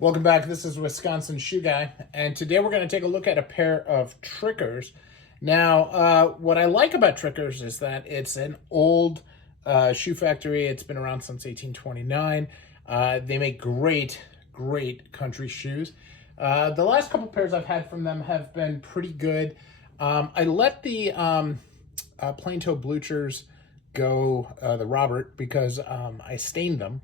Welcome back. This is Wisconsin Shoe Guy, and today we're going to take a look at a pair of Trickers. Now, what I like about Trickers is that it's an old shoe factory. It's been around since 1829. They make great country shoes. The last couple pairs I've had from them have been pretty good. I let the plain toe Bluchers go, the Robert, because I stained them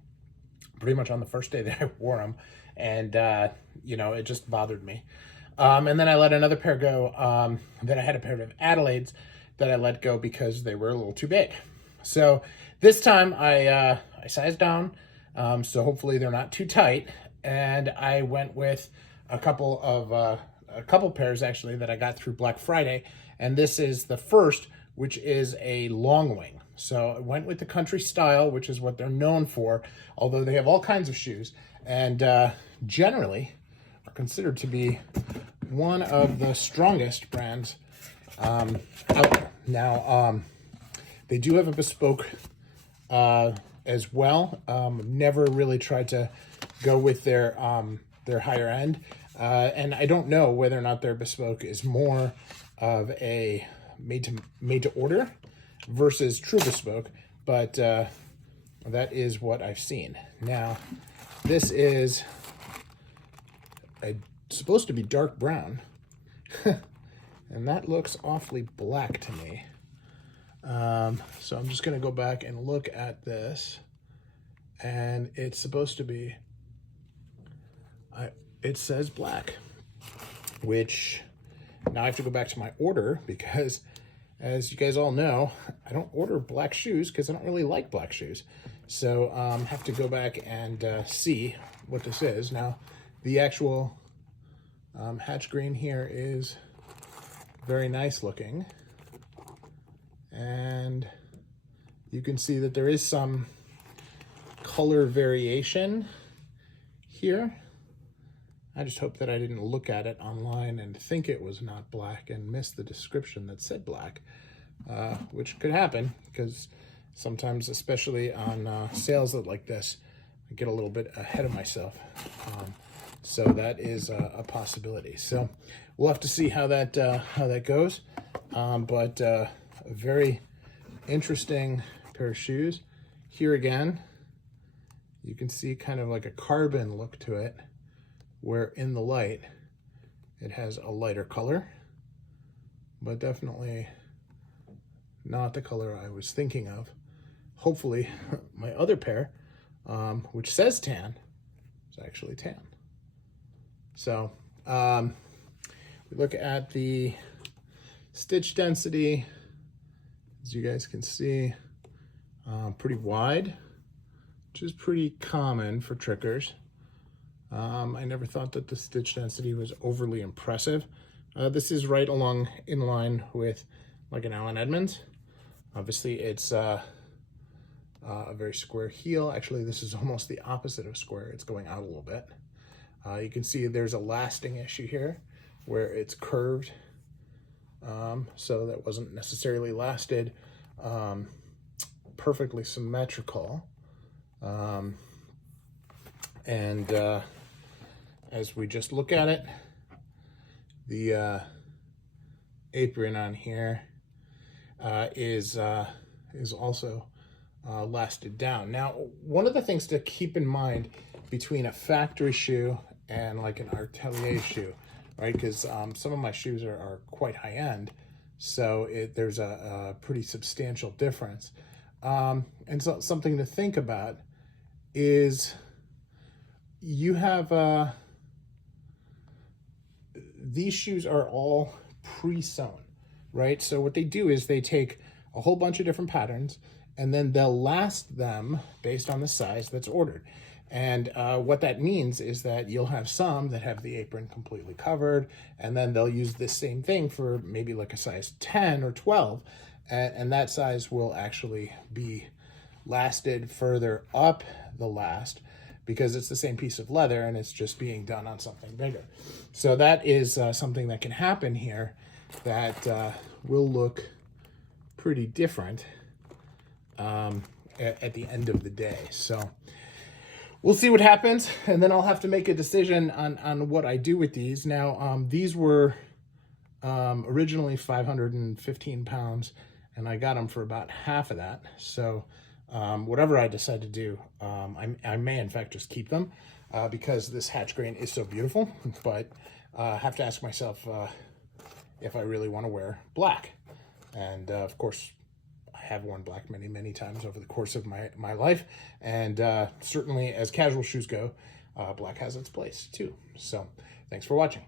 pretty much on the first day that I wore them. And, it just bothered me. And then I let another pair go. Then I had a pair of Adelaides that I let go because they were a little too big. So this time I sized down, so hopefully they're not too tight. And I went with a couple pairs actually that I got through Black Friday. And this is the first, which is a Longwing. So I went with the country style, which is what they're known for, although they have all kinds of shoes. And generally are considered to be one of the strongest brands out there. Now, they do have a bespoke as well. Never really tried to go with their higher end. And I don't know whether or not their bespoke is more of a made to order versus true bespoke, but that is what I've seen. Now, this is supposed to be dark brown, and that looks awfully black to me. So I'm just going to go back and look at this, and it's supposed to be, it says black, which now I have to go back to my order because, as you guys all know, I don't order black shoes because I don't really like black shoes. So have to go back and see what this is. Now, the actual hatch green here is very nice looking. And you can see that there is some color variation here. I just hope that I didn't look at it online and think it was not black and miss the description that said black, which could happen because sometimes, especially on sales like this, I get a little bit ahead of myself. So that is a possibility. So we'll have to see how that goes. But a very interesting pair of shoes. Here again, you can see kind of like a carbon look to it, where in the light it has a lighter color, but definitely not the color I was thinking of. Hopefully my other pair, which says tan, is actually tan. So we look at the stitch density, as you guys can see, pretty wide, which is pretty common for Trickers. I never thought that the stitch density was overly impressive. This is right along in line with like an Allen Edmonds. Obviously it's a very square heel. Actually, this is almost the opposite of square. It's going out a little bit. You can see there's a lasting issue here where it's curved. So that wasn't necessarily lasted perfectly symmetrical. As we just look at it, the apron on here is also lasted down. Now, one of the things to keep in mind between a factory shoe and like an atelier shoe, right? Because some of my shoes are quite high end, so there's a pretty substantial difference. And so something to think about is you have these shoes are all pre-sewn, right? So what they do is they take a whole bunch of different patterns and then they'll last them based on the size that's ordered. And what that means is that you'll have some that have the apron completely covered, and then they'll use this same thing for maybe like a size 10 or 12, and that size will actually be lasted further up the last because it's the same piece of leather and it's just being done on something bigger. So that is something that can happen here that will look pretty different at the end of the day. So we'll see what happens, and then I'll have to make a decision on what I do with these. Now, these were originally 515 pounds, and I got them for about half of that. So whatever I decide to do, I may in fact just keep them because this hatch grain is so beautiful, but I have to ask myself if I really want to wear black. And of course, I have worn black many, many times over the course of my life. And certainly as casual shoes go, black has its place too. So thanks for watching.